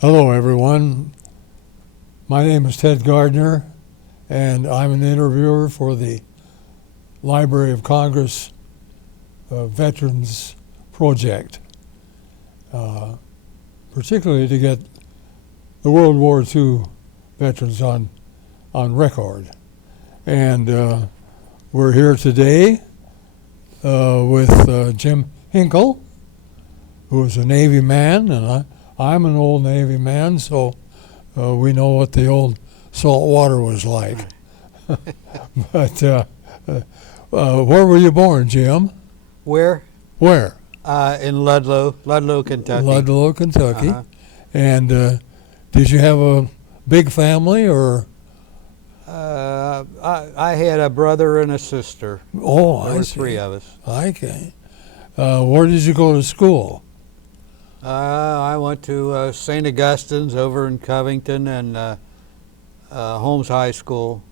Hello, everyone. My name is Ted Gardner, and I'm an interviewer for the Library of Congress Veterans Project, particularly to get the World War II veterans on record. And we're here today with Jim Hinkle, who is a Navy man, and I'm an old Navy man, so we know what the old salt water was like. But where were you born, Jim? Where? Where? In Ludlow, Kentucky. Ludlow, Kentucky. And did you have a big family, or? I had a brother and a sister. Oh, there I were see. three of us. Okay. Where did you go to school? I went to St. Augustine's over in Covington and Holmes High School.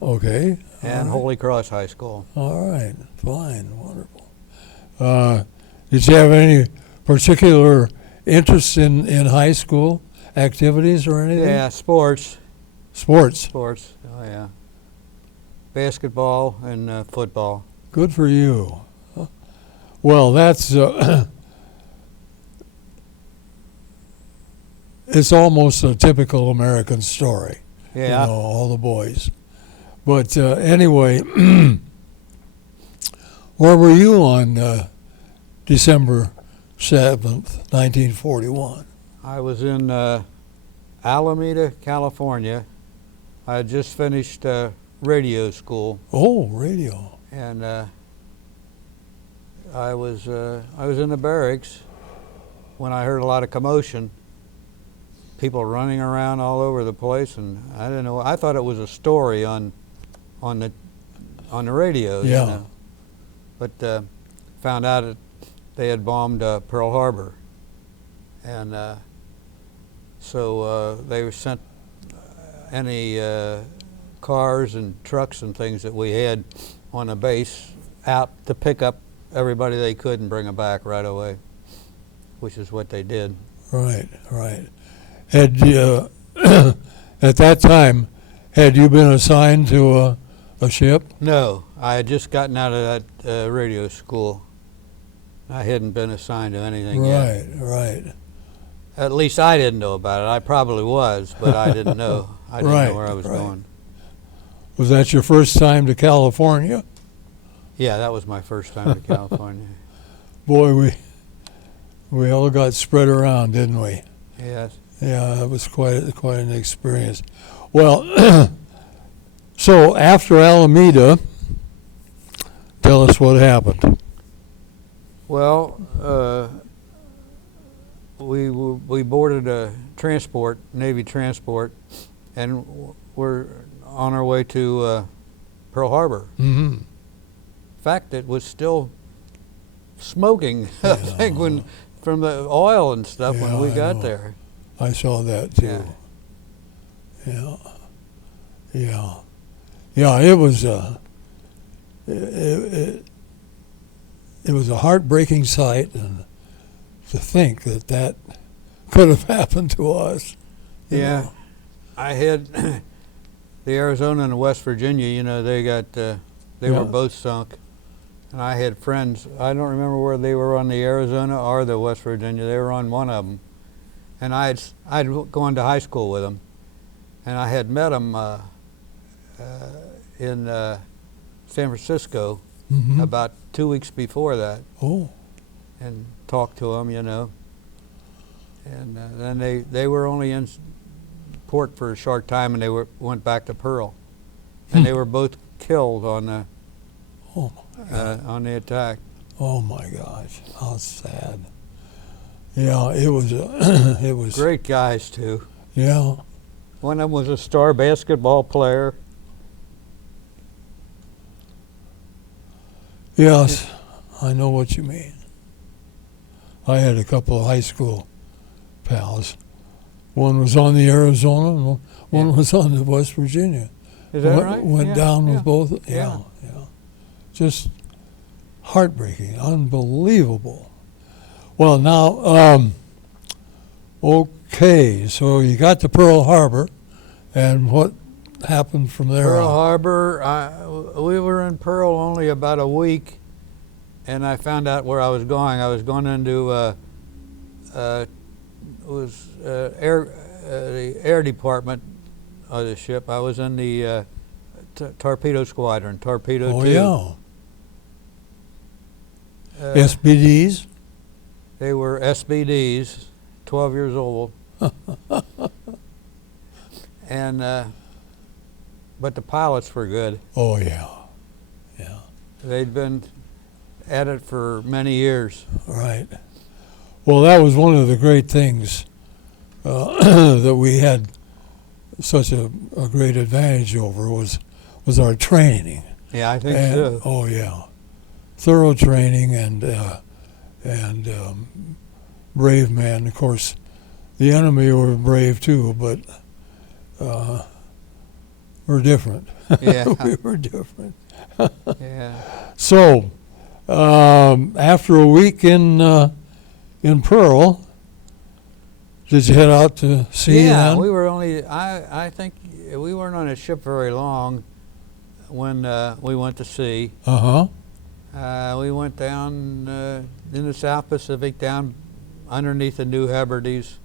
Okay. And Holy Cross High School. All right. Fine. Wonderful. Did you have any particular interest in high school activities or anything? Yeah, sports. Sports. Oh, yeah. Basketball and football. Good for you. Well, that's it's almost a typical American story. Yeah. You know, all the boys. But anyway, where were you on December 7th, 1941? I was in Alameda, California. I had just finished radio school. Oh, radio. And I was in the barracks when I heard a lot of commotion, people running around all over the place, and I didn't know. I thought it was a story on the radio. Yeah. You know? But found out that they had bombed Pearl Harbor, and so they sent any cars and trucks and things that we had on the base out to pick up everybody they could and bring them back right away, which is what they did. Right. Had you, at that time, had you been assigned to a ship? No, I had just gotten out of that radio school. I hadn't been assigned to anything yet. Right. At least I didn't know about it. I probably was, but I didn't know. I didn't know where I was going. Was that your first time to California? Yeah, that was my first time to California. Boy, we all got spread around, didn't we? Yes. Yeah, that was quite an experience. Well, so after Alameda, tell us what happened. Well, we boarded a transport, Navy transport, and we're on our way to Pearl Harbor. Mm-hmm. In fact, it was still smoking, I think, from the oil and stuff when we got there. I saw that too. Yeah. It was it was a heartbreaking sight, and to think that could have happened to us. You know. I had the Arizona and the West Virginia. You know, they were both sunk, and I had friends. I don't remember where they were on the Arizona or the West Virginia. They were on one of them. And I'd gone to high school with them, and I had met them in San Francisco about 2 weeks before that. Oh. And talked to them, you know. And then they were only in port for a short time, and they went back to Pearl, and they were both killed on the attack. Oh my gosh, how sad. Yeah, it was Great guys too. Yeah. One of them was a star basketball player. Yes, I know what you mean. I had a couple of high school pals. One was on the Arizona, and one was on the West Virginia. Is that right? Went down with both. Yeah. Just heartbreaking, unbelievable. Well, now, Okay, so you got to Pearl Harbor, and what happened from there Pearl on? Harbor, we were in Pearl only about a week, and I found out where I was going. I was going into the air department of the ship. I was in the torpedo squadron, torpedo Oh, 2. yeah. Uh, SBDs? They were SBDs, 12 years old. And but the pilots were good. Oh, yeah. Yeah. They'd been at it for many years. Right. Well, that was one of the great things that we had such a great advantage over was our training. Yeah, I think And, so. oh, yeah. Thorough training and brave men. Of course, the enemy were brave too, but we're different. Yeah. We were different. Yeah. So, after a week in Pearl, did you head out to sea Yeah, then? we were only, I think we weren't on a ship very long when we went to sea. Uh-huh. We went down in the South Pacific, down underneath the New Hebrides.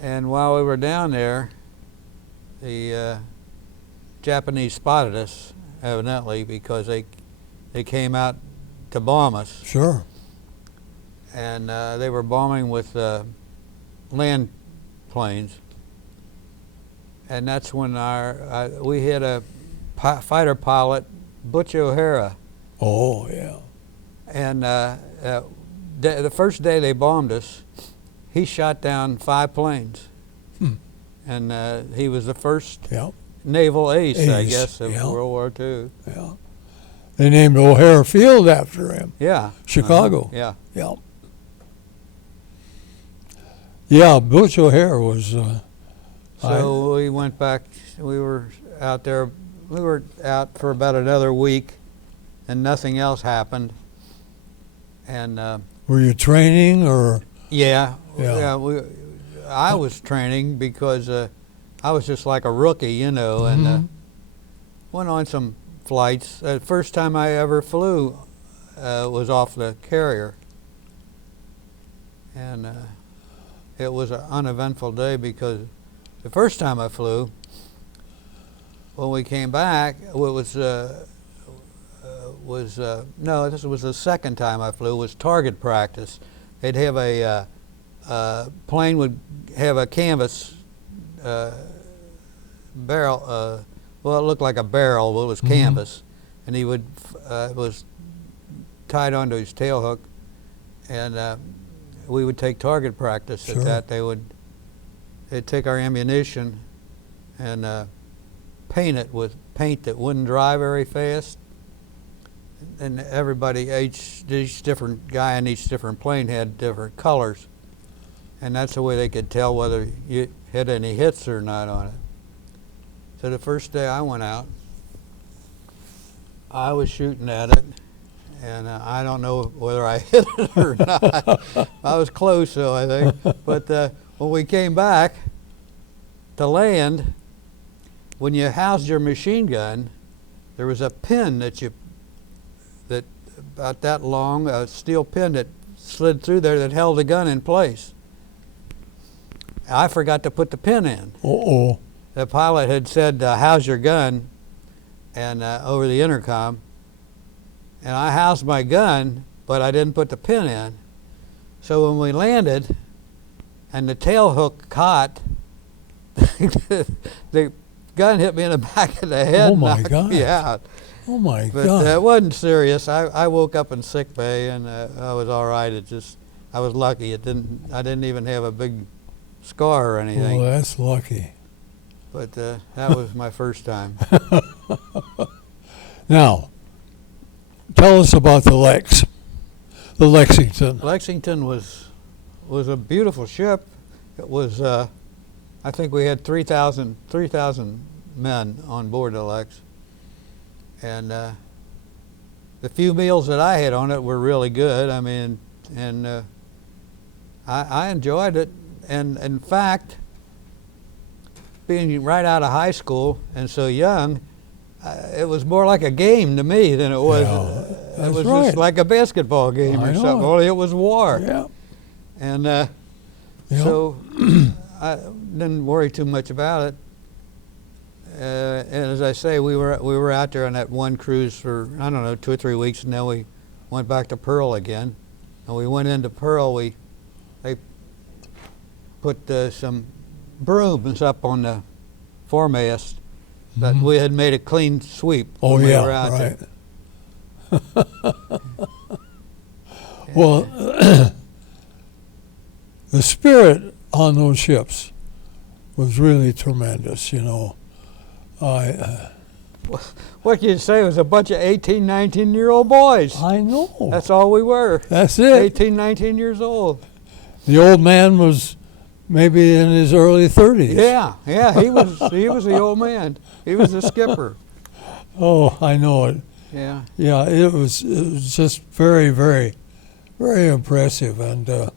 And while we were down there, the Japanese spotted us, evidently, because they came out to bomb us. Sure. And they were bombing with land planes. And that's when we hit a fighter pilot, Butch O'Hara. Oh, yeah. And the first day they bombed us, he shot down 5 planes. And he was the first Yeah. naval ace, I Ace, guess, of yeah. World War II. Yeah. They named O'Hara Field after him. Yeah. Chicago. Yeah. Yeah. Yeah, Butch O'Hara was. So we went back. We were out there. We were out for about another week, and nothing else happened. And Were you training or? yeah. Yeah. I was training because I was just like a rookie, you know, and went on some flights. The first time I ever flew was off the carrier, and it was an uneventful day because the first time I flew, when we came back, it was no, this was the second time I flew. Was target practice. They'd have a plane would have a canvas barrel. Well, it looked like a barrel, but it was canvas, and he would it was tied onto his tail hook, and we would take target practice Sure. at that. They'd take our ammunition and paint it with paint that wouldn't dry very fast. And everybody, each different guy in each different plane had different colors. And that's the way they could tell whether you had any hits or not on it. So the first day I went out, I was shooting at it, and I don't know whether I hit it or not. I was close, though, I think. But when we came back to land, when you housed your machine gun, there was a pin that about that long, a steel pin that slid through there that held the gun in place. I forgot to put the pin in. Uh-oh. The pilot had said, "House your gun," and over the intercom. And I housed my gun, but I didn't put the pin in. So when we landed, and the tail hook caught, the gun hit me in the back of the head. Oh, my knocked God. me out. Oh, my But God. it wasn't serious. I woke up in sick bay, and I was all right. I was lucky. I didn't even have a big scar or anything. Well, that's lucky. But that was my first time. Now, tell us about the Lexington. Lexington was a beautiful ship. It was, I think we had 3,000 men on board the Lex. And the few meals that I had on it were really good. I mean, and I enjoyed it, and in fact, being right out of high school and so young, it was more like a game to me than it was. Yeah, it was right. just like a basketball game I or know something. it. Only it was war, Yeah. and Yeah. so I didn't worry too much about it. And as I say, we were out there on that one cruise for, I don't know, 2 or 3 weeks, and then we went back to Pearl again. And we went into Pearl. They put some brooms up on the foremast that Mhm. we had made a clean sweep Oh, when we yeah, were out right. there. Well, the spirit on those ships was really tremendous, you know. What you'd say was a bunch of 18, 19-year-old boys. I know. That's all we were. That's it. 18, 19 years old. The old man was maybe in his early 30s. Yeah, he was the old man. He was the skipper. Oh, I know it. Yeah. Yeah, it was just very, very, very impressive. And of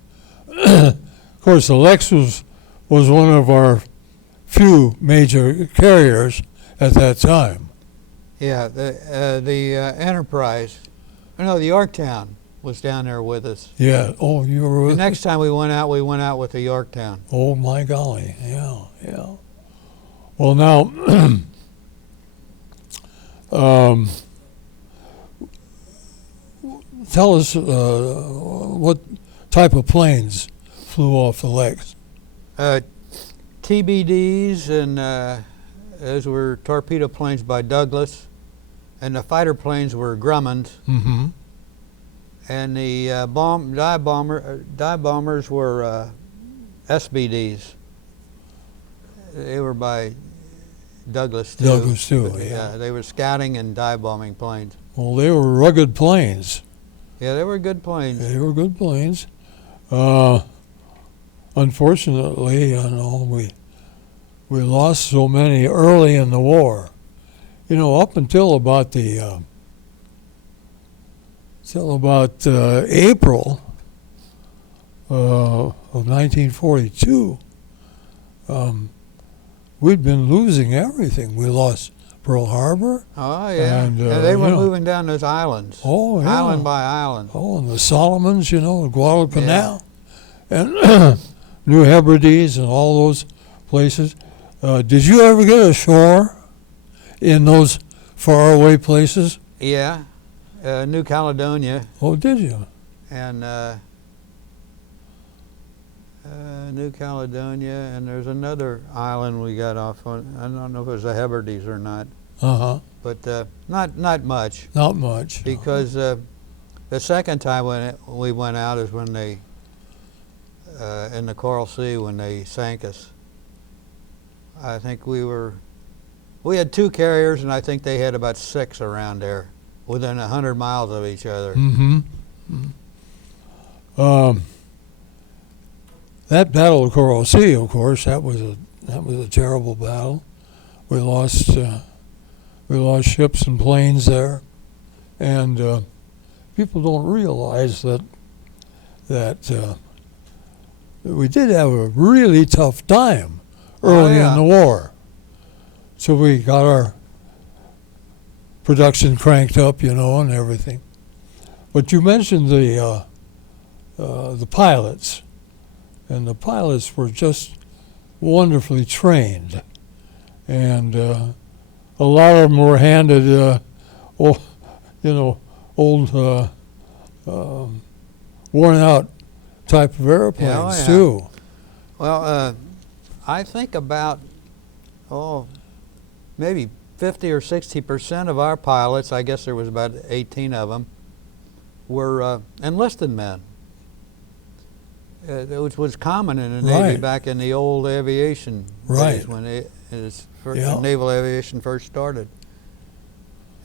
course, the Lex was one of our few major carriers at that time. Yeah, the Enterprise, no, the Yorktown was down there with us. Yeah. Oh, you were The with next time we went out with the Yorktown. Oh, my golly. Yeah, yeah. Well, now, tell us what type of planes flew off the Lex. TBDs, and those were torpedo planes by Douglas, and the fighter planes were Grumman's, Mm-hmm. and the dive bombers were SBDs. They were by Douglas too. Douglas too, But, yeah. they were scouting and dive bombing planes. Well, they were rugged planes. Yeah, they were good planes. They were good planes. Unfortunately, you know, we lost so many early in the war. You know, up until about April of 1942, we'd been losing everything. We lost Pearl Harbor. Oh yeah, And, they were you know. moving down those islands, Oh, yeah. island by island. Oh, and the Solomons, you know, Guadalcanal, and New Hebrides, and all those places. Did you ever get ashore in those faraway places? Yeah, New Caledonia Oh, did you? and New Caledonia, and there's another island we got off on. I don't know if it was the Hebrides or not, Uh-huh. but not much, Not much. because the second time we went out is when they in the Coral Sea when they sank us. I think we had 2 carriers, and I think they had about 6 around there, within 100 miles of each other. Mm-hmm. That Battle of Coral Sea, of course, that was a terrible battle. We lost ships and planes there, and people don't realize that we did have a really tough time early yeah. in the war. So we got our production cranked up, you know, and everything. But you mentioned the pilots, and the pilots were just wonderfully trained, and a lot of them were handed, old worn-out type of airplanes yeah. too. Well, I think about maybe 50 or 60% of our pilots, I guess there was about 18 of them, were enlisted men, which was common in the Navy Right. back in the old aviation Right. days when Yeah. naval aviation first started.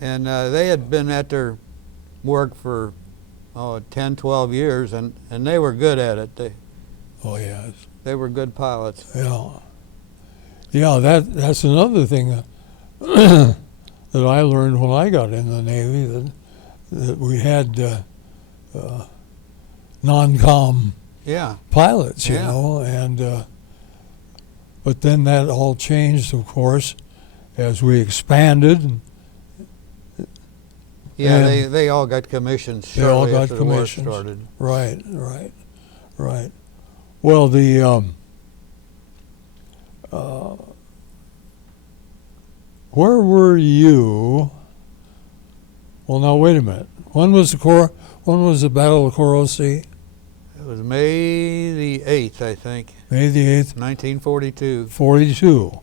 And they had been at their work for 10, 12 years, and they were good at it. Oh yes. They were good pilots. Yeah. That's another thing that I learned when I got in the Navy, that we had non-com Yeah. pilots, you Yeah. know, and but then that all changed, of course, as we expanded. And Yeah, And they all got commissions they all shortly got after the war commissions. started. Right. Well, where were you? Well, now wait a minute. When was the Battle of Coral Sea? It was May the 8th, I think, May the 8th, 1942. 42.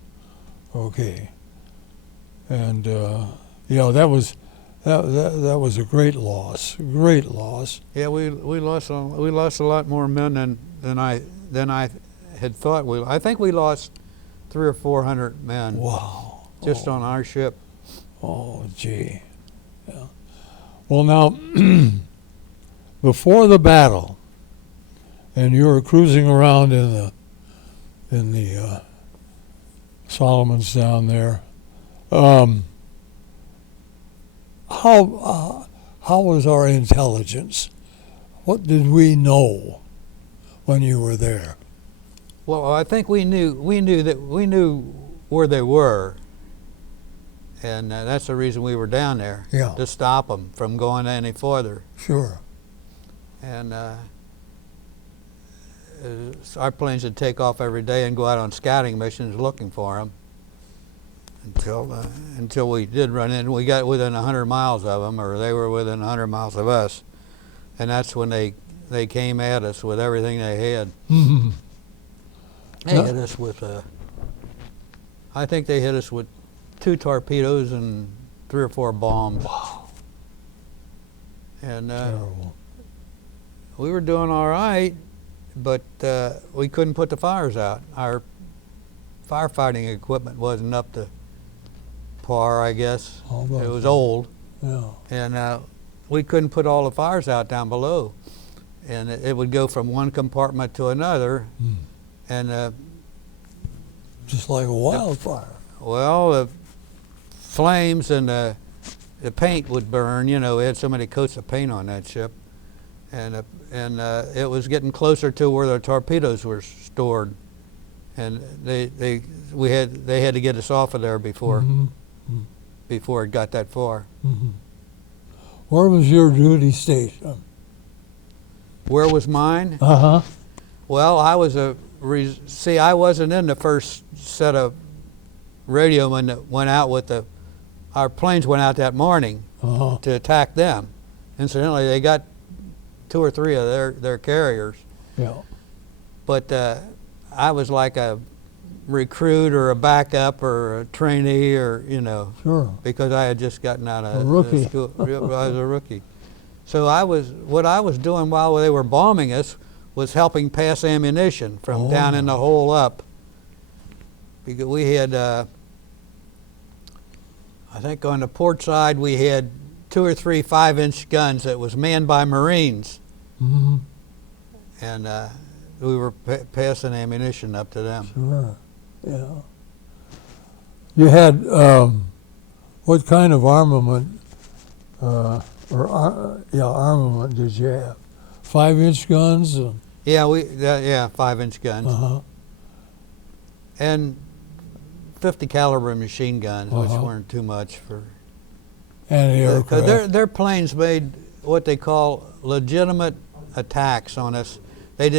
Okay. And yeah, that was a great loss. Great loss. Yeah, we lost a lot more men than I had thought. I think we lost 300 or 400 men. Wow. Just on our ship. Oh, gee. Yeah. Well, now, before the battle, and you were cruising around in the Solomons down there, how was our intelligence? What did we know when you were there? Well, I think we knew where they were, and that's the reason we were down there, Yeah. to stop them from going any farther. Sure. And our planes would take off every day and go out on scouting missions looking for them until we did run in. We got within 100 miles of them, or they were within 100 miles of us, and that's when they came at us with everything they had. They hit us with I think they hit us with 2 torpedoes and 3 or 4 bombs. Wow. And Terrible. we were doing all right, but we couldn't put the fires out. Our firefighting equipment wasn't up to par, I guess. How about It was that? old, Yeah. and we couldn't put all the fires out down below. And it would go from one compartment to another, and Just like a wildfire. well, the flames and the paint would burn. You know, we had so many coats of paint on that ship, and it was getting closer to where the torpedoes were stored, and they had to get us off of there before it got that far. Where was your duty station? Where was mine? Uh-huh. Well, I was I wasn't in the first set of radiomen that went out with our planes went out that morning Uh-huh. to attack them. Incidentally, they got 2 or 3 of their carriers. Yeah. But I was like a recruit or a backup or a trainee, or Sure. because I had just gotten out of A rookie. school. I was a rookie. So what I was doing while they were bombing us was helping pass ammunition from down in the hole up. Because we had, I think on the port side we had 2 or 3 5-inch guns that was manned by Marines, and we were passing ammunition up to them. Sure. Yeah. You had what kind of armament armament did you have? 5-inch guns? Yeah, 5-inch guns. Uh-huh. And 50 caliber machine guns, which Uh-huh. weren't too much for. Anti-aircraft. Their planes made what they call legitimate attacks on us. They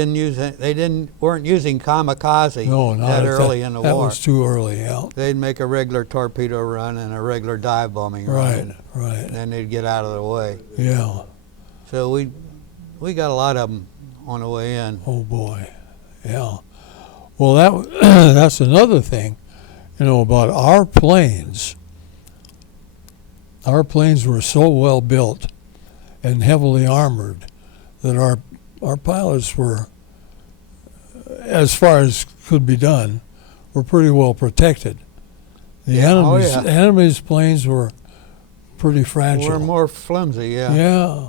weren't using kamikaze No, not that at early in the that war. was too early, yeah. They'd make a regular torpedo run and a regular dive bombing run, Right. and then they'd get out of the way. Yeah. So we got a lot of them on the way in. Oh boy. Yeah. Well, that's another thing, about our planes. Our planes were so well built and heavily armored that our pilots were, as far as could be done, were pretty well protected. The enemy's planes were pretty fragile. We're more flimsy, yeah. Yeah,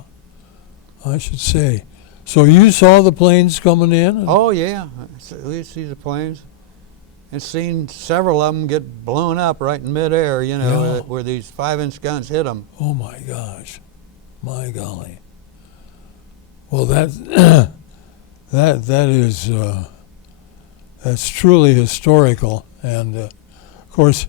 I should say. So you saw the planes coming in? Oh yeah, we see the planes, and seen several of them get blown up right in midair. Where these 5-inch guns hit them. Oh my gosh, my golly. Well, that that is that's truly historical. And of course,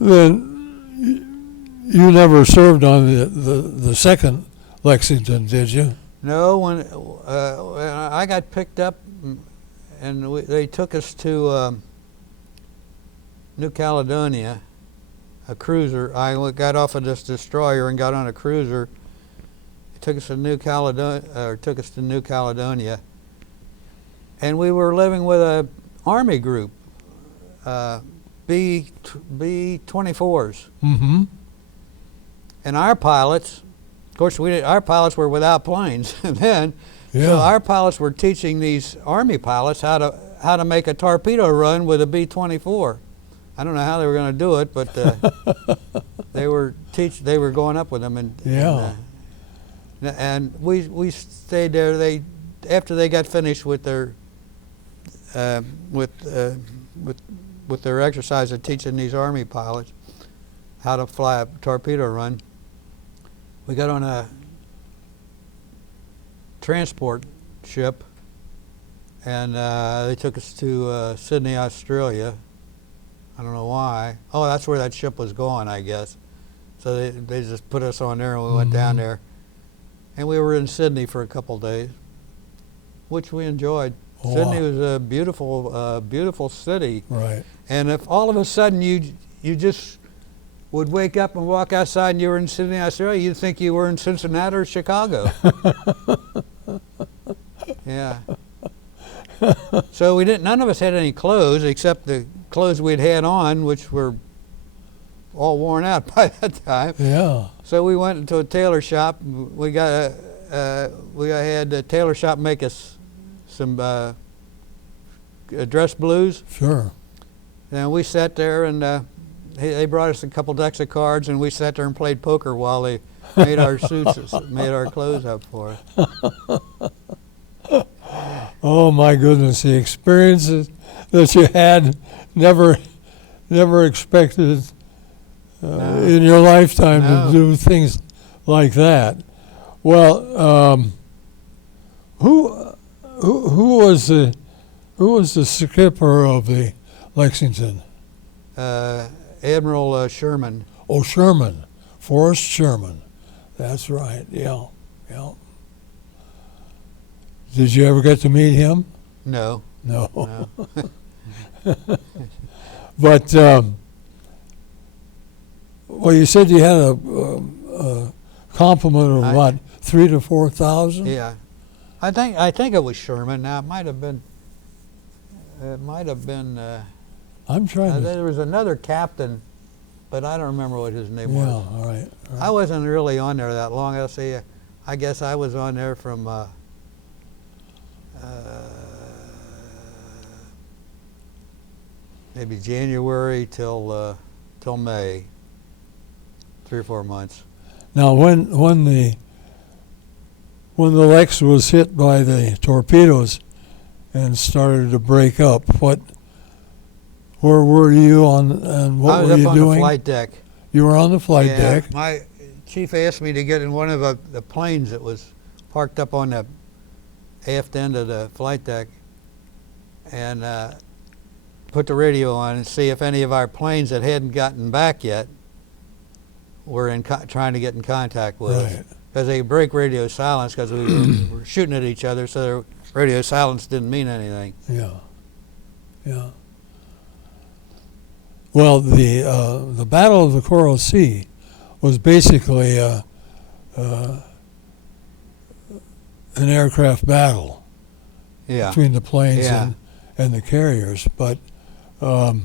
then you never served on the second Lexington, did you? No, when I got picked up, and they took us to New Caledonia, a cruiser. I got off of this destroyer and got on a cruiser. It took us to New Caledonia, and we were living with a Army group, B-24s, Mm-hmm. and our pilots. Of course, our pilots were without planes, and then so our pilots were teaching these Army pilots how to make a torpedo run with a B-24. I don't know how they were going to do it, but they were going up with them, and we stayed there. After they got finished with their with their exercise of teaching these Army pilots how to fly a torpedo run, we got on a transport ship, and they took us to Sydney, Australia. I don't know why. Oh, that's where that ship was going, I guess. So they just put us on there, and we went down there. And we were in Sydney for a couple days, which we enjoyed. Oh, Sydney was a beautiful, beautiful city. Right. And if all of a sudden you just would wake up and walk outside and you were in Sydney, Australia, you'd think you were in Cincinnati or Chicago. Yeah. So none of us had any clothes except the clothes we'd had on, which were all worn out by that time. Yeah. So we went into a tailor shop. We had a tailor shop make us some dress blues. Sure. And we sat there, and they brought us a couple decks of cards, and we sat there and played poker while they made our suits, made our clothes up for us. Oh my goodness, the experiences that you had never expected in your lifetime to do things like that. Well, who was the skipper of the Lexington? Admiral Sherman. Oh, Sherman, Forrest Sherman. That's right. Yeah, yeah. Did you ever get to meet him? No. No. No. But well, you said you had a complement of what, 3,000 to 4,000? Yeah, I think it was Sherman. Now it might have been. I'm trying to. There was another captain, but I don't remember what his name was. Yeah, all right. I wasn't really on there that long. I'll say, I guess I was on there from maybe January till May, 3 or 4 months. Now, when the Lex was hit by the torpedoes and started to break up, where were you on, and what were you doing? I was up on the flight deck. You were on the flight deck. My chief asked me to get in one of the planes that was parked up on the aft end of the flight deck, and put the radio on and see if any of our planes that hadn't gotten back yet were trying to get in contact with us. Because they break radio silence because we were shooting at each other, so radio silence didn't mean anything. Yeah, yeah. Well, the Battle of the Coral Sea was basically an aircraft battle between the planes and the carriers. But how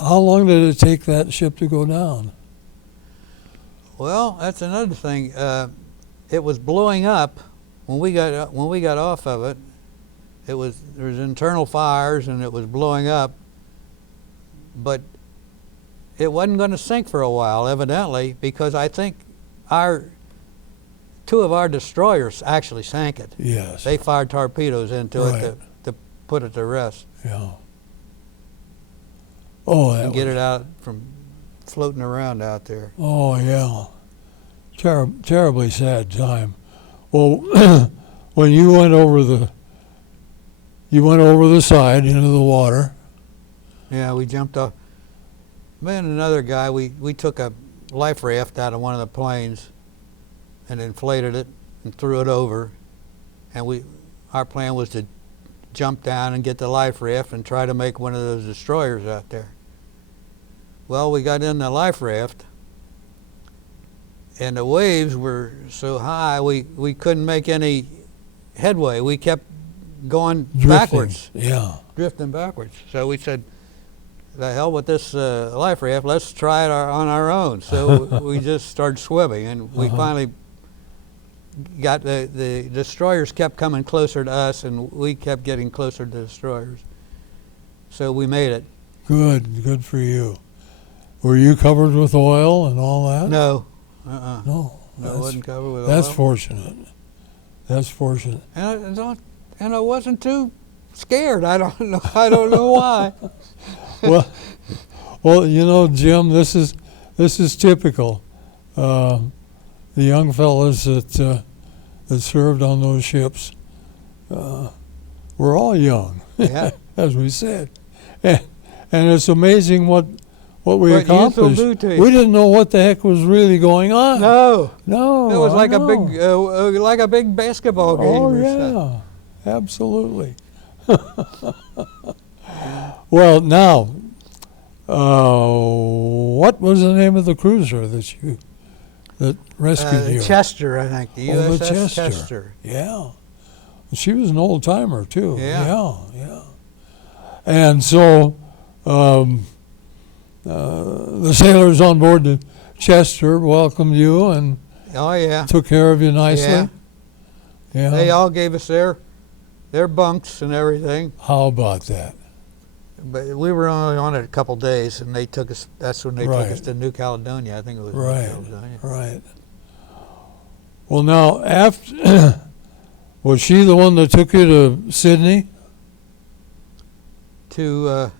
long did it take that ship to go down? Well, that's another thing. It was blowing up when we got off of it. There was internal fires and it was blowing up, but it wasn't going to sink for a while, evidently, because I think two of our destroyers actually sank it. Yes. They fired torpedoes into it to put it to rest. Yeah. Oh, and get it out from floating around out there. Oh, yeah. Terribly sad time. Well, when you went over the side into the water. Yeah, we jumped off. Me and another guy, we took a life raft out of one of the planes and inflated it and threw it over. And our plan was to jump down and get the life raft and try to make one of those destroyers out there. Well, we got in the life raft, and the waves were so high we couldn't make any headway. We kept going backwards. Yeah. Drifting backwards. So we said, the hell with this life raft, let's try it on our own. So we just started swimming, and we finally got the destroyers kept coming closer to us, and we kept getting closer to the destroyers. So we made it. Good for you. Were you covered with oil and all that? No. No. No, it wasn't covered with That's oil. fortunate. That's fortunate. And I wasn't too scared. I don't know why. Well, you know, Jim, this is typical. The young fellas that served on those ships were all young, Yeah. as we said, and it's amazing what we What youth will accomplished. do to you. We didn't know what the heck was really going on. No. No, It was I know. like a big basketball game. Oh or something. yeah, absolutely. Well, now, what was the name of the cruiser that rescued you? Chester, I think. The Oh, the USS Chester. Chester. Yeah, she was an old timer too. Yeah. Yeah. And so, the sailors on board the Chester welcomed you and Oh, yeah. took care of you nicely. Yeah. Yeah. They all gave us their bunks and everything. How about that? But we were only on it a couple days, and they took us. That's when they took us Right. to New Caledonia. I think it was Right. New Caledonia. Right. Well, now, after was she the one that took you to Sydney, To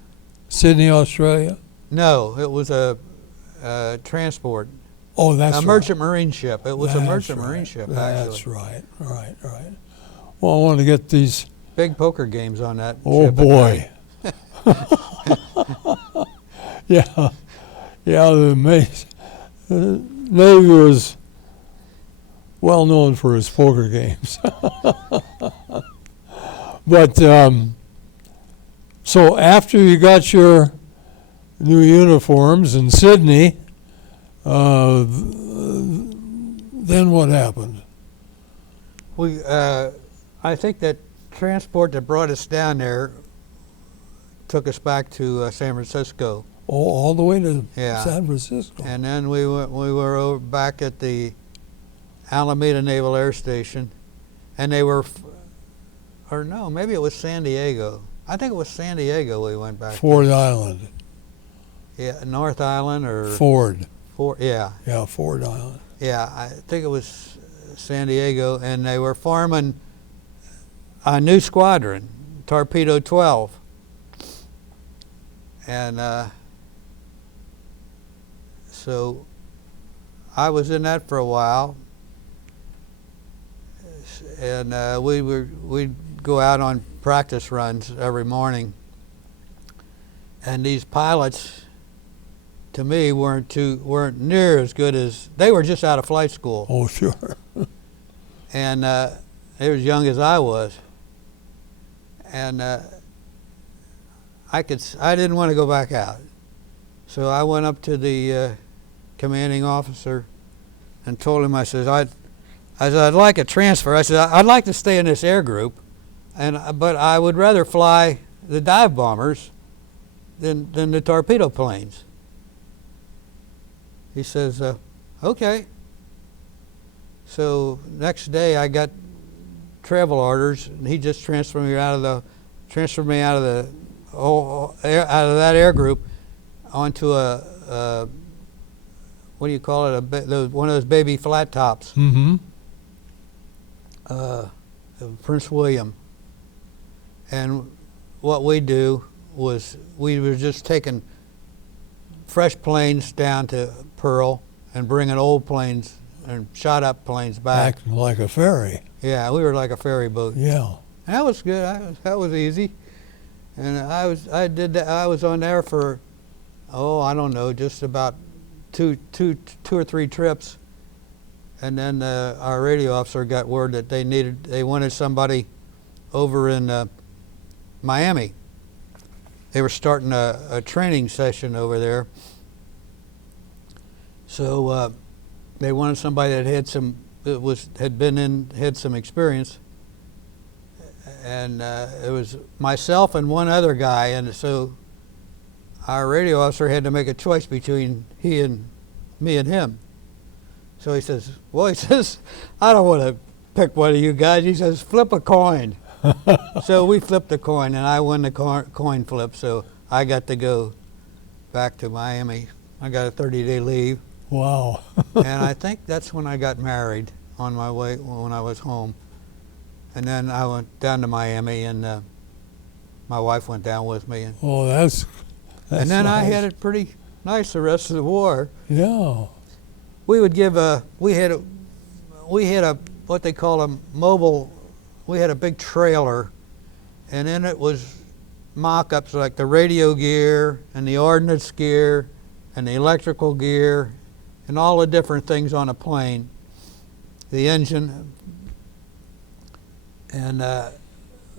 Sydney, Australia? no, it was a transport, Oh, that's a merchant marine ship. It was a That's merchant right. marine ship. That's Actually, right. Well, I want to get these. big poker games on that. Oh ship at boy. Yeah. The Navy was well known for its poker games. But so after you got your new uniforms in Sydney, then what happened? I think that transport that brought us down there took us back to San Francisco, Oh, all the way to Yeah. San Francisco. and then we were over back at the Alameda Naval Air Station, and they were, or no, maybe it was San Diego. I think it was San Diego we went back. Ford Island. Yeah, North Island or Ford. Yeah, Yeah, Ford Island. yeah. I think it was San Diego, and they were forming a new squadron, Torpedo 12. And so I was in that for a while, and we'd go out on practice runs every morning. And these pilots, to me, weren't near as good as they were. Just out of flight school, Oh, sure. and they were as young as I was. And I didn't want to go back out, so I went up to the commanding officer and told him, I said, I'd like a transfer. I said, I'd like to stay in this air group, but I would rather fly the dive bombers than the torpedo planes. He says, okay. So next day I got travel orders, and he just transferred me out of that air group onto a what do you call it? One of those baby flat tops. Mm-hmm. Prince William. And what we do was we were just taking fresh planes down to Pearl and bringing old planes and shot up planes back. Acting like a ferry. Yeah, we were like a ferry boat. Yeah. That was good. That was easy. And I did that. I was on there for, I don't know, just about two or three trips. And then our radio officer got word that they wanted somebody over in Miami. They were starting a training session over there. So they wanted somebody that had some experience. And it was myself and one other guy, and so our radio officer had to make a choice between me and him. So he says, I don't want to pick one of you guys. He says, flip a coin. So we flipped a coin, and I won the coin flip, so I got to go back to Miami. I got a 30-day leave. Wow. And I think that's when I got married on my way when I was home. And then I went down to Miami, and my wife went down with me. Oh, that's and then nice. I had it pretty nice the rest of the war. Yeah. We would give we had a what they call a mobile. We had a big trailer, and in it was mock-ups like the radio gear and the ordnance gear and the electrical gear and all the different things on a plane, the engine. And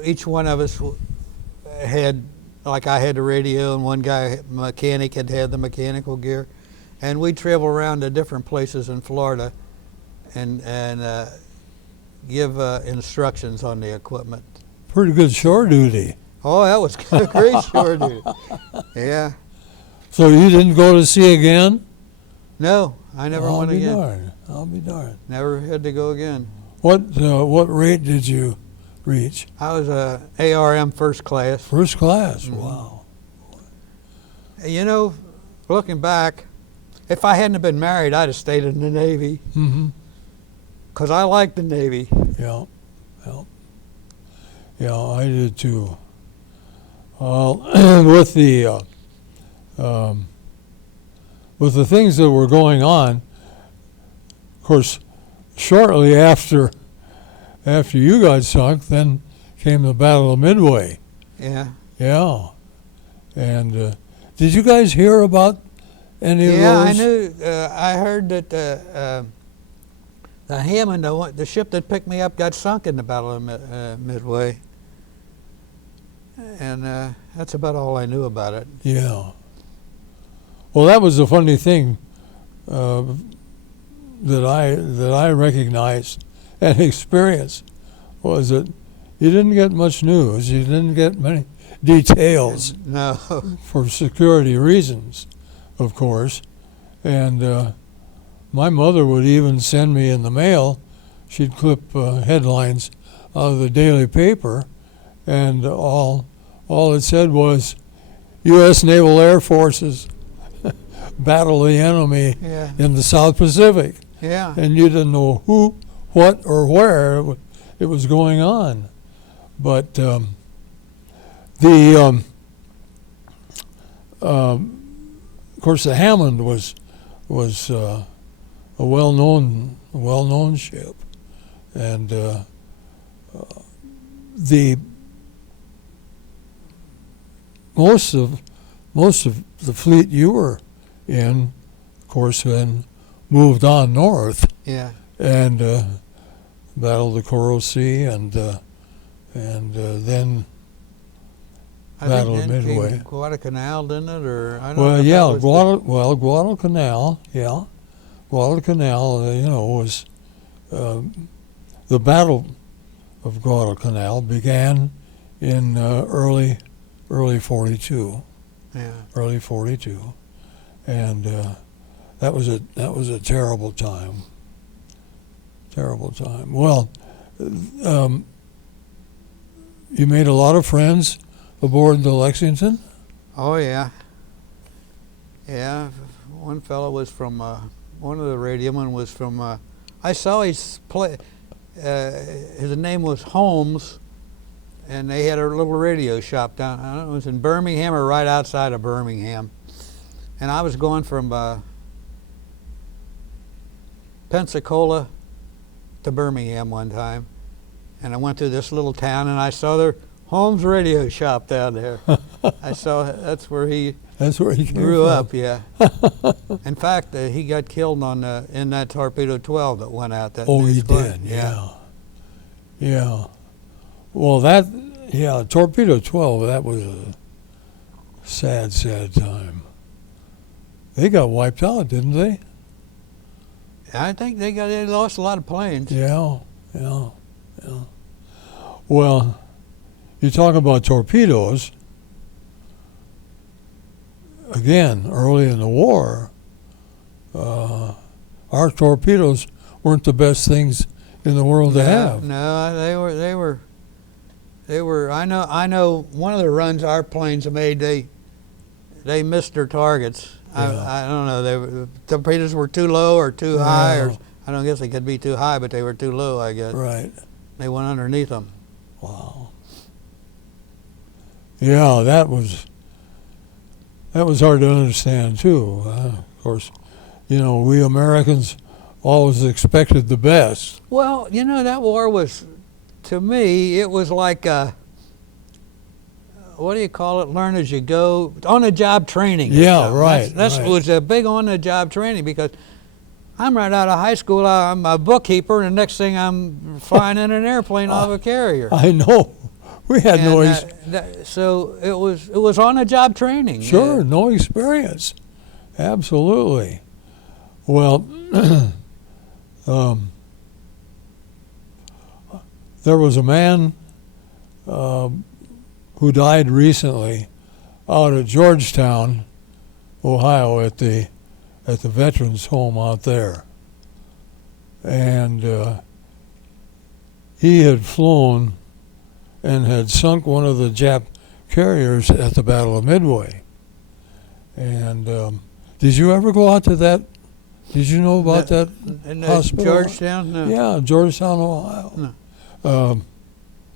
each one of us had, like I had the radio, and one guy, mechanic, had the mechanical gear. And we'd travel around to different places in Florida and give instructions on the equipment. Pretty good shore duty. Oh, that was great shore duty. Yeah. So you didn't go to sea again? No, I never went again. I'll be darned. Never had to go again. What rate did you reach? I was a ARM first class. First class. Mhm. Wow. You know, looking back, if I hadn't have been married, I'd have stayed in the Navy. Mm-hmm. Because I liked the Navy. Yeah. Yeah, I did too. With the things that were going on, of course, shortly after you got sunk, then came the Battle of Midway. Yeah. Yeah. And did you guys hear about any of those? Yeah, I knew. I heard that the Hammond, the ship that picked me up, got sunk in the Battle of Midway. And that's about all I knew about it. Yeah. Well, that was the funny thing that I recognized and experienced, was that you didn't get much news. You didn't get many details. No. For security reasons, of course. And my mother would even send me in the mail. She'd clip headlines out of the daily paper, and all it said was, U.S. Naval Air Forces battle the enemy in the South Pacific. Yeah. And you didn't know who, what, or where it was going on. But of course, the Hammond was a well-known ship, and the most of the fleet you were in, of course, then moved on north. Yeah. And battled the Coral Sea, and then Battle of Midway. Guadalcanal, didn't it? Or I don't Well, know if yeah, that was Guadalcanal, yeah. Guadalcanal, was the Battle of Guadalcanal began in early 42. Yeah. Early 42, and that was a terrible time. Terrible time. Well, you made a lot of friends aboard the Lexington. Oh yeah. Yeah. One fellow was from one of the radiomen was from. I saw his play. His name was Holmes, and they had a little radio shop down. I don't know, it was in Birmingham or right outside of Birmingham, and I was going from Pensacola to Birmingham one time, and I went through this little town, and I saw their Holmes radio shop down there. I saw that's where he grew from. up. Yeah. In fact, he got killed in that torpedo 12 that went out. That Oh, he plane. did. Yeah. Well, torpedo 12. That was a sad time. They got wiped out, didn't they? I think they lost a lot of planes. Yeah. Well, you talk about torpedoes. Again, early in the war, our torpedoes weren't the best things in the world to have. No, they were. I know. One of the runs our planes made, they missed their targets. Yeah. I don't know. The torpedoes were too low or too high, or I don't guess they could be too high, but they were too low, I guess. Right. They went underneath them. Wow. Yeah, that was hard to understand too. Of course, we Americans always expected the best. Well, that war was, to me, it was like what do you call it? Learn as you go, on-the-job training. Yeah, right. That was a big on-the-job training, because I'm right out of high school. I'm a bookkeeper, and the next thing I'm flying in an airplane off a carrier. I know. We had so it was on-the-job training. Sure, no experience. Absolutely. Well, there was a man who died recently out at Georgetown, Ohio, at the veterans' home out there, and he had flown and had sunk one of the Jap carriers at the Battle of Midway. And did you ever go out to that? Did you know about that hospital? Georgetown? No. Yeah, Georgetown, Ohio.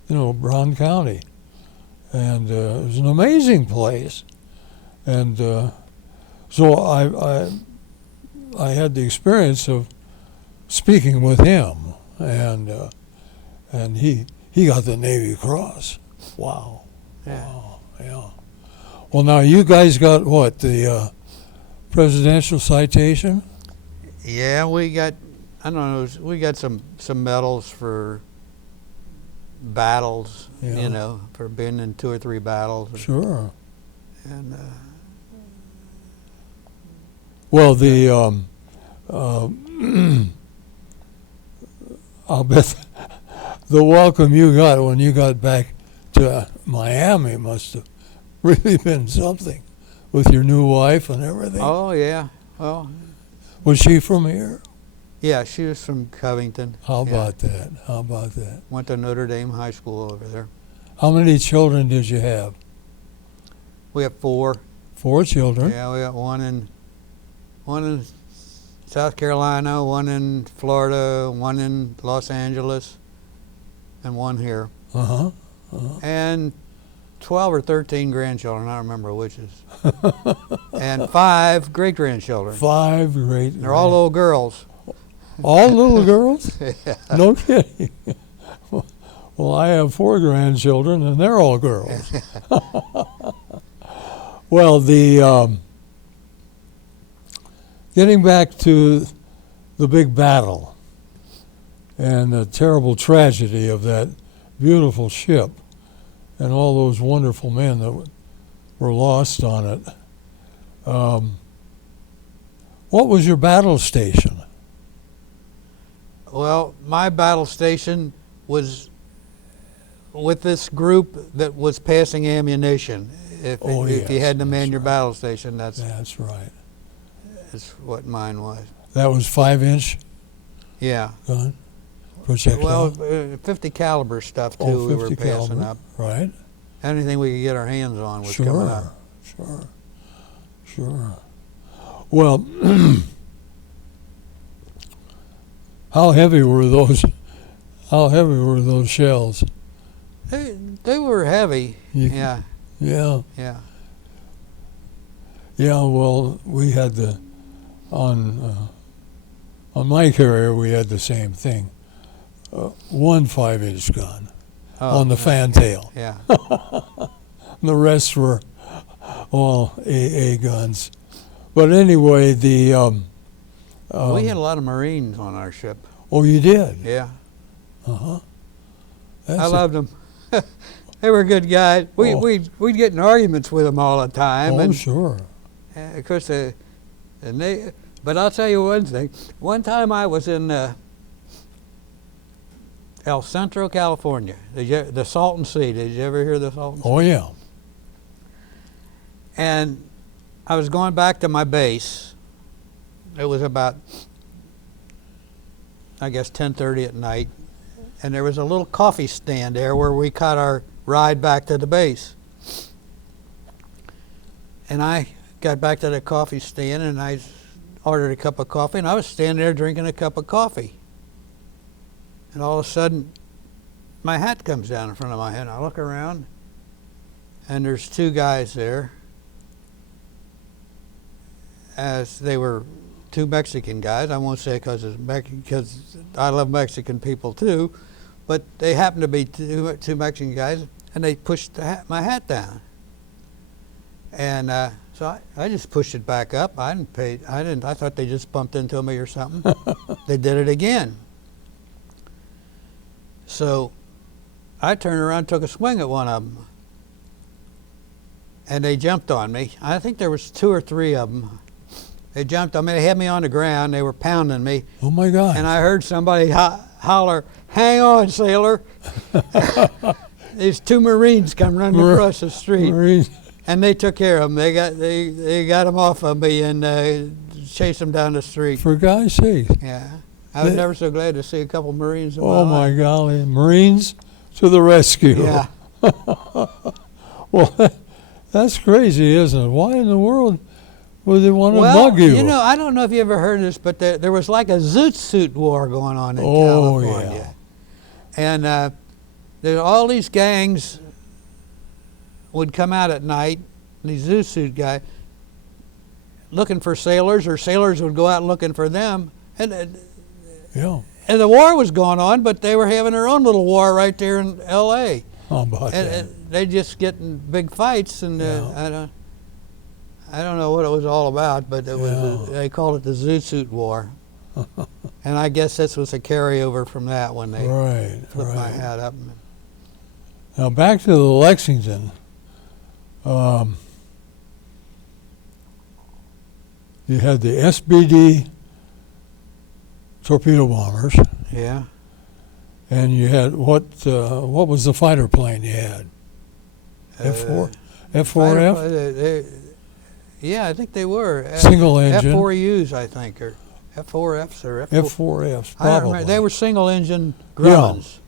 No. Brown County. And it was an amazing place. And so I had the experience of speaking with him, and he got the Navy Cross. Wow. Yeah. Wow. Yeah. Well, now you guys got what, the Presidential Citation? Yeah, we got, I don't know, we got some medals for battles, for being in 2 or 3 battles. Sure. And well, I'll bet the welcome you got when you got back to Miami must have really been something, with your new wife and everything. Oh, yeah. Well, was she from here? Yeah, she was from Covington. How about that? Went to Notre Dame High School over there. How many children did you have? We have 4. 4 children? Yeah, we got one in South Carolina, one in Florida, one in Los Angeles, and one here. And 12 or 13 grandchildren, I don't remember which is. And 5 great-grandchildren. 5 great. They're all little girls. All little girls? Yeah. No kidding. Well, I have 4 grandchildren, and they're all girls. Well, getting back to the big battle and the terrible tragedy of that beautiful ship and all those wonderful men that were lost on it. What was your battle station? Well, my battle station was with this group that was passing ammunition. If you had to man your battle station, that's right. That's what mine was. That was 5-inch Yeah. gun? Projectile? Well, 50 caliber stuff too. We were passing up. Right. Anything we could get our hands on was coming up. Sure. Well, how heavy were those shells? They were heavy. Yeah. Yeah. Well, we had on my carrier we had the same thing. one 5-inch gun Oh, on the fantail. Yeah. The rest were all AA guns. But anyway, the We had a lot of Marines on our ship. oh, you did? Yeah. Uh-huh. I loved them. They were good guys. We'd get in arguments with them all the time. Oh, and sure. of course, but I'll tell you one thing. One time I was in El Centro, California, the Salton Sea. Did you ever hear the Salton Sea? Oh, yeah. And I was going back to my base. It was about, I guess, 10:30 at night. And there was a little coffee stand there where we caught our ride back to the base. And I got back to the coffee stand and I ordered a cup of coffee, and I was standing there drinking a cup of coffee. And all of a sudden, my hat comes down in front of my head. And I look around, and there's two guys there, as they were two Mexican guys. I won't say because I love Mexican people too, but they happened to be two Mexican guys, and they pushed my hat down. And so I just pushed it back up. I thought they just bumped into me or something. They did it again. So I turned around and took a swing at one of them. And they jumped on me. I think there was 2 or 3 of them. They jumped on me. They had me on the ground. They were pounding me. Oh, my God. And I heard somebody holler, "Hang on, sailor." These 2 Marines come running across the street. Marines. And they took care of them. They got them off of me and chased them down the street. For God's sake. Yeah. I was never so glad to see a couple Marines in my Oh, life. my golly. Marines to the rescue. Yeah. Well, that's crazy, isn't it? Why in the world would they want to Well, bug you? I don't know if you ever heard this, but there was like a zoot suit war going on in Oh, California. And there all these gangs would come out at night, these zoot suit guys, looking for sailors, or sailors would go out looking for them. Yeah. And the war was going on, but they were having their own little war right there in L.A. How about that? And they just get in big fights, and Yeah. I don't know what it was all about, but it was Yeah. they called it the Zoot Suit War. And I guess this was a carryover from that when they Right, flipped my right. hat up. Now back to the Lexington. You had the SBD torpedo bombers, Yeah. and you had what was the fighter plane you had? F4, F4F, Yeah, I think they were. single engine. F4Us, I think, or F4Fs or F4. F4Fs, I don't probably. remember. They were single engine Grummins.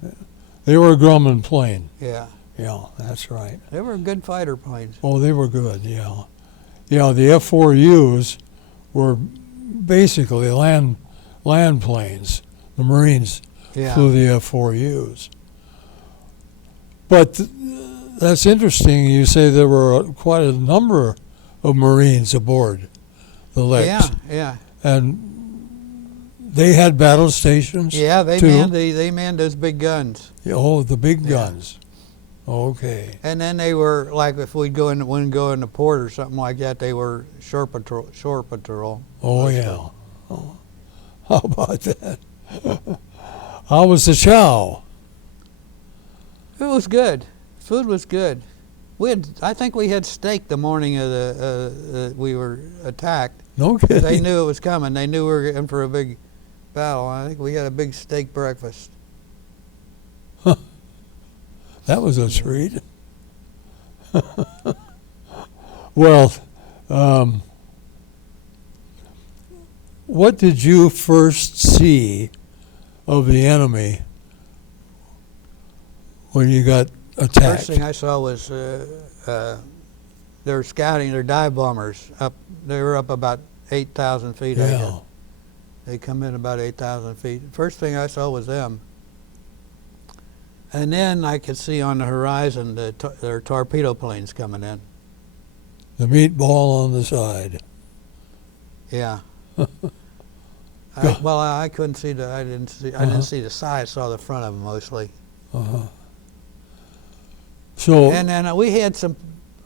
They were a Grumman plane. Yeah. Yeah, that's right. They were good fighter planes. Oh, they were good. Yeah, yeah. The F4Us were basically land planes. The Marines Yeah. flew the F4Us. But that's interesting. You say there were quite a number of Marines aboard the Lex. Yeah, yeah. And they had battle stations. Yeah, they too. manned those big guns. Oh, the big Yeah. guns. Okay. And then they were like, if we'd go in the port or something like that, they were shore patrol. Oh, yeah. Oh. How about that? How was the chow? It was good. Food was good. I think we had steak the morning of we were attacked. No kidding. They knew it was coming. They knew we were in for a big battle. I think we had a big steak breakfast. That was a treat. Well, what did you first see of the enemy when you got attacked? First thing I saw was they were scouting their dive bombers up. They were up about 8,000 feet. I guess. Yeah. They come in about 8,000 feet. First thing I saw was them. And then I could see on the horizon their torpedo planes coming in. The meatball on the side. Yeah. I couldn't see I didn't see the side. I saw the front of them mostly. Uh-huh. So And then we had some,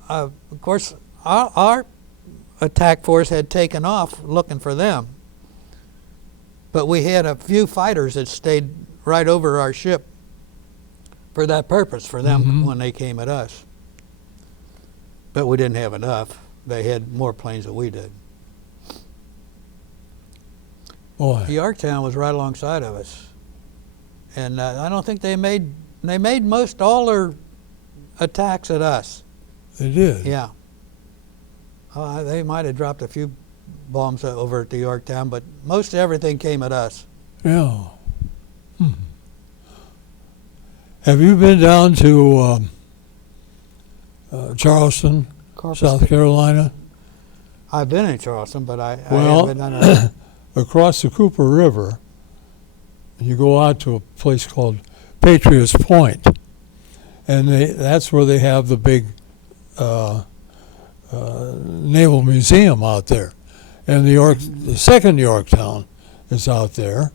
of course, our attack force had taken off looking for them. But we had a few fighters that stayed right over our ship for that purpose, for them when they came at us. But we didn't have enough. They had more planes than we did. boy, Yorktown was right alongside of us. And I don't think they made most all their attacks at us. they did. Yeah. They might have dropped a few bombs over at the Yorktown, but most everything came at us. Yeah. Have you been down to Charleston, South Carolina? I've been in Charleston, but I Well, haven't been down there. across the Cooper River, you go out to a place called Patriots Point, and that's where they have the big Naval Museum out there. And the second Yorktown is out there,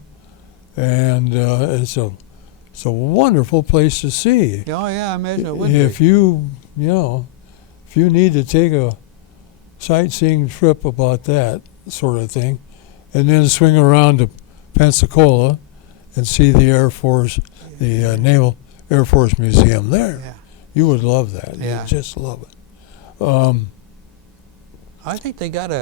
and it's a wonderful place to see. Oh yeah, I imagine it would be. If you need to take a sightseeing trip about that sort of thing, and then swing around to Pensacola and see the Air Force, the Naval Air Force Museum there, Yeah. you would love that. Yeah. You'd just love it. I think they got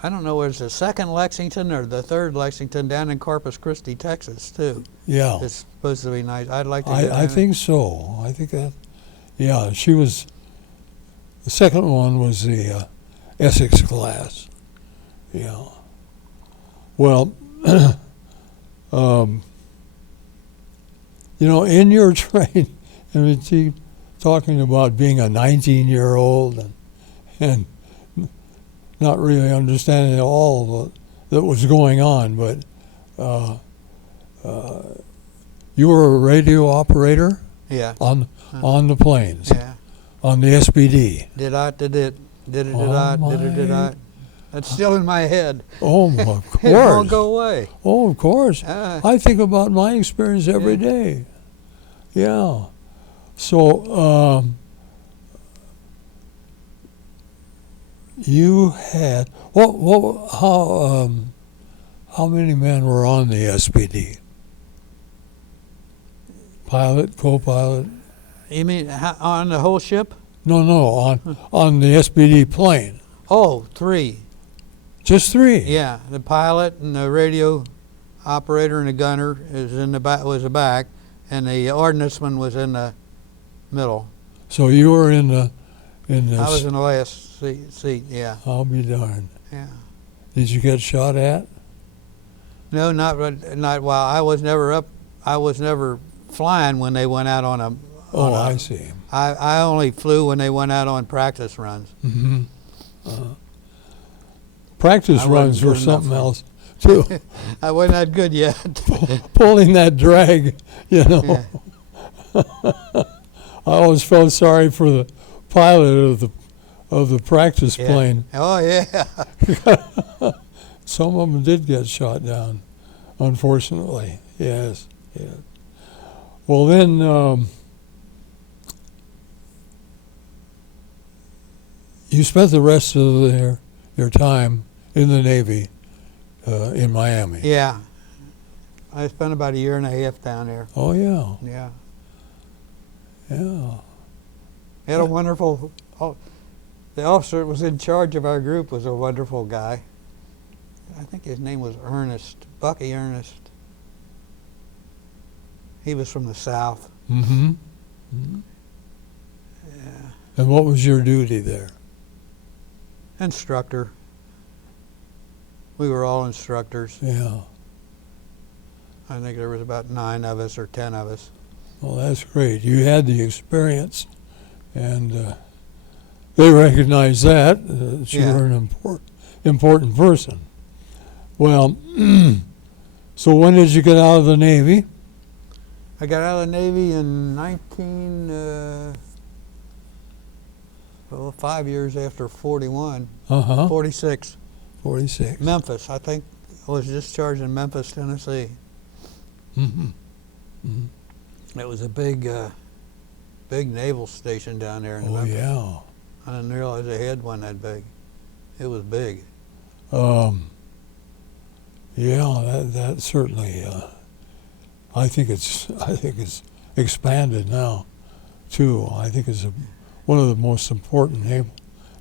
I don't know whether it's the second Lexington or the third Lexington down in Corpus Christi, Texas, too. Yeah, It's supposed to be nice. I'd like to get I think so. I think that. Yeah, she was. The second one was the Essex class. Yeah. Well, in your train, I mean, talking about being a 19-year-old and not really understanding all that was going on, but you were a radio operator Yeah. on the planes, Yeah. on the SBD. Did I? my- That's still in my head. Oh, of It won't course. go away. Oh, of course. I think about my experience every Yeah. day. Yeah. So you had how many men were on the SBD? Pilot, co-pilot? You mean on the whole ship? No, on the SBD plane. Oh, 3. Just 3. Yeah, the pilot and the radio operator and the gunner was in the back, and the ordnanceman was in the middle. So you were in the. I was in the last seat. Yeah. I'll be darned. Yeah. Did you get shot at? No, not while I was never flying when they went out on a. Oh, I see. I only flew when they went out on practice runs. Mm-hmm. Practice I wasn't runs were good something enough. else too. I wasn't that good yet. Pulling that drag, Yeah. I always felt sorry for the pilot of the practice Yeah. plane. Oh yeah. Some of them did get shot down, unfortunately. Yes. Well, then you spent the rest of your time in the Navy in Miami. Yeah. I spent about 1.5 years down there. Oh yeah. Yeah. Yeah. Had a wonderful. The officer that was in charge of our group was a wonderful guy. I think his name was Ernest, Bucky Ernest. He was from the South. Mm-hmm. Yeah. And what was your duty there? Instructor. We were all instructors. Yeah. I think there was about 9 of us or 10 of us. Well, that's great. You had the experience, and they recognized that you Yeah. were an important person. Well, so when did you get out of the Navy? I got out of the Navy in 5 years after 41, Uh-huh. 46. 46. Memphis, I think was discharged in Memphis, Tennessee. Mm-hmm. Mm-hmm. It was a big naval station down there in Oh, Memphis. yeah. I didn't realize they had one that big. It was big. Yeah, that certainly. I think it's expanded now, too. I think it's one of the most important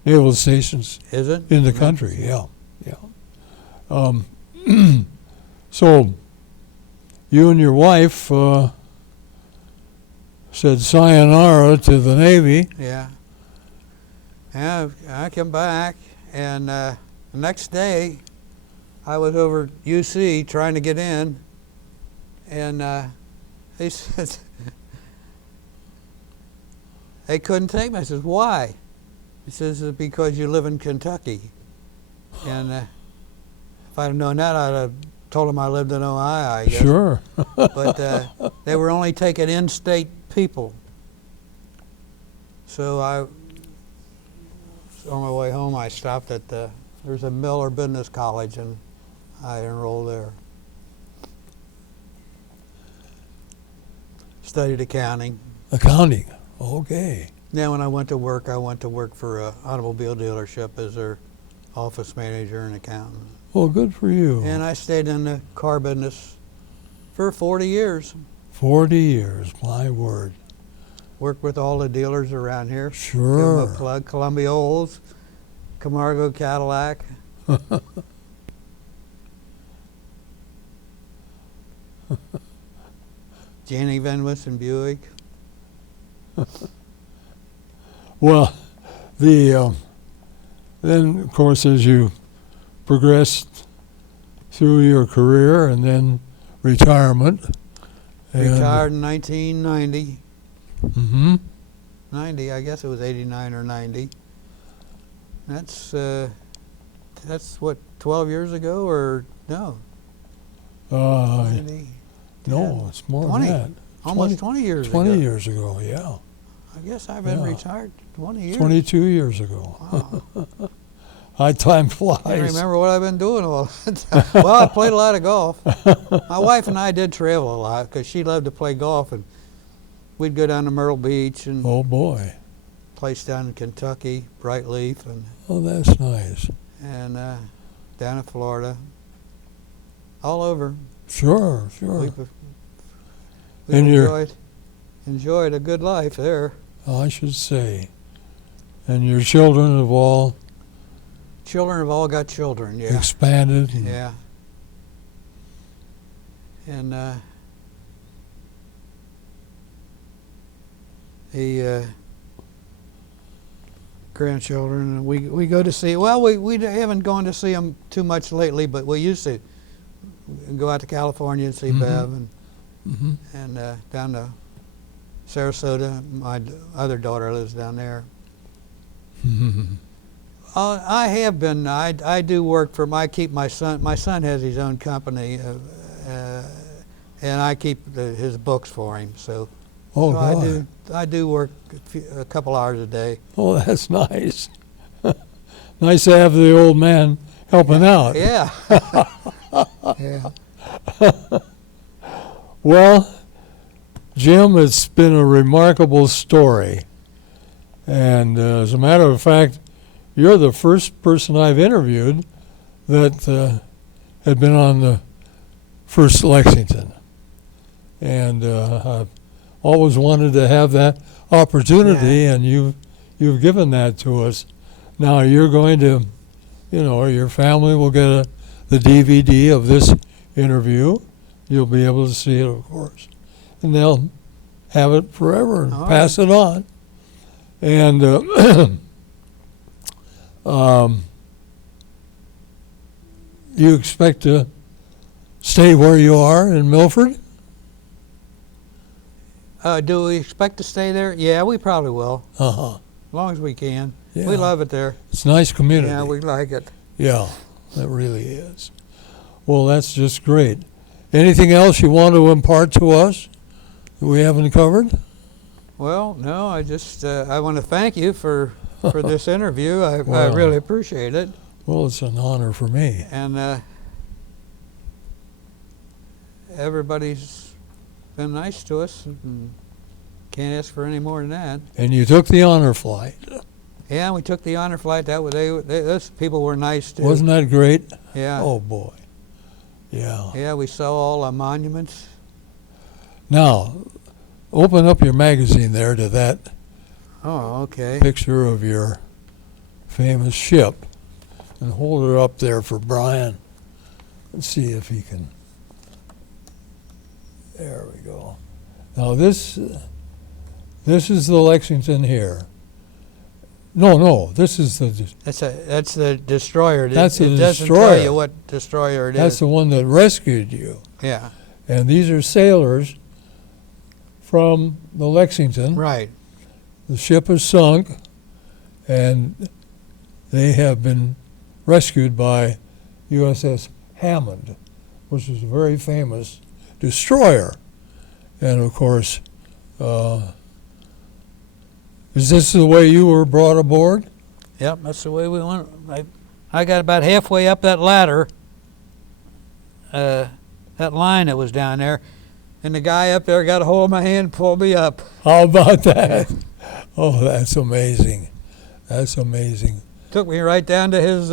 naval stations Is it? in the country. Yeah, yeah. So, you and your wife said sayonara to the Navy. Yeah. Yeah, I came back, and the next day, I was over at UC trying to get in, and they said they couldn't take me. I said, "Why?" He says, "It's because you live in Kentucky." And if I'd have known that, I'd have told them I lived in Ohio, I guess. Sure. But they were only taking in-state people. So on my way home, I stopped at there's a Miller Business College, and I enrolled there. Studied accounting. Accounting. Okay. Then when I went to work for an automobile dealership as their office manager and accountant. Well, good for you. And I stayed in the car business for 40 years. 40 years, my word. Worked with all the dealers around here. Sure. Give them a plug. Columbia Olds, Camargo Cadillac. Janney Van and Buick. Well, then, of course, as you progressed through your career and then retirement. Retired in 1990. Mm-hmm. 90, I guess it was 89 or 90. That's what, 12 years ago, or no? 90, No, 10, it's more 20, than that. almost 20 years 20 ago. years ago, yeah. I guess I've been Yeah. retired 20 years. 22 years ago. Wow. High time I flies. can't remember what I've been doing all that time. Well, I played a lot of golf. My wife and I did travel a lot because she loved to play golf, and we'd go down to Myrtle Beach and Oh, boy. place down in Kentucky, Bright Leaf, and Oh, that's nice. down in Florida, all over. Sure, sure. We've And you're- enjoyed a good life there. I should say. And your children have all Children have all got children, yeah. expanded. And Yeah. And the grandchildren, we go to see, well, we haven't gone to see them too much lately, but we used to go out to California and see Mhm. Bev, Mhm. and down to Sarasota. My other daughter lives down there. I have been. I do work for. I keep my son. My son has his own company, and I keep his books for him. So, Oh, so God. I do work a couple hours a day. Oh, that's nice. Nice to have the old man helping out. Yeah. Yeah. Well, Jim, it's been a remarkable story. And as a matter of fact, you're the first person I've interviewed that had been on the first Lexington. And I've always wanted to have that opportunity, and you've given that to us. Now you're going to, your family will get the DVD of this interview. You'll be able to see it, of course. And they'll have it forever and All pass it on. And you expect to stay where you are in Milford? Do we expect to stay there? Yeah, we probably will, Uh-huh. as long as we can. Yeah. We love it there. It's a nice community. Yeah, we like it. Yeah, it really is. Well, that's just great. Anything else you want to impart to us that we haven't covered? Well, no, I just I want to thank you for this interview. I Well. really appreciate it. Well, it's an honor for me. And everybody's been nice to us, and can't ask for any more than that. And you took the honor flight. Yeah, we took the honor flight. Those people were nice too. Wasn't that great? Yeah. Oh, boy. Yeah. Yeah, we saw all the monuments. Now, open up your magazine there to that Oh, okay. picture of your famous ship and hold her up there for Brian and see if he can. There we go. Now this is the Lexington here. No, this is the That's the destroyer. That's the It doesn't destroyer. tell you what destroyer it that's is. the one that rescued you. Yeah. And these are sailors from the Lexington. Right. The ship is sunk, and they have been rescued by USS Hammond, which is a very famous destroyer. And of course, is this the way you were brought aboard? Yep, that's the way we went. I got about halfway up that ladder, that line that was down there, and the guy up there got a hold of my hand and pulled me up. How about that? Oh, that's amazing. That's amazing. Took me right down to his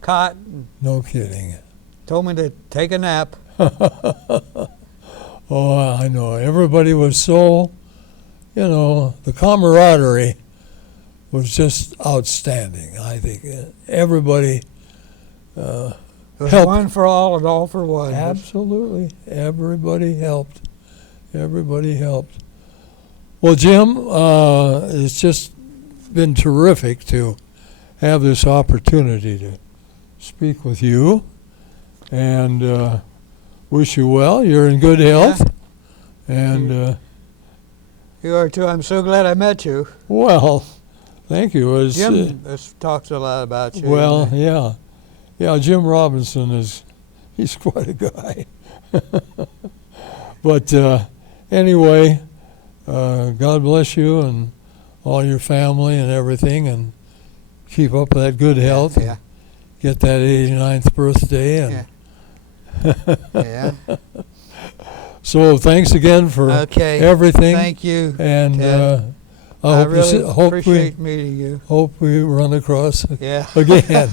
cot and No kidding. told me to take a nap. Oh, I know. Everybody was so, the camaraderie was just outstanding. I think everybody It was helped. one for all and all for one. Absolutely. Everybody helped. Everybody helped. Well, Jim, it's just been terrific to have this opportunity to speak with you, and wish you well. You're in good health. And, You are too. I'm so glad I met you. well, thank you. It's, Jim talks a lot about you. well, yeah. Yeah, Jim Robinson he's quite a guy. But anyway, God bless you and all your family and everything, and keep up that good health. Yeah. Get that 89th birthday. And Yeah. So thanks again for Okay. everything. Thank you. And Ted. I I hope, really appreciate meeting you. hope we run across Yeah. again.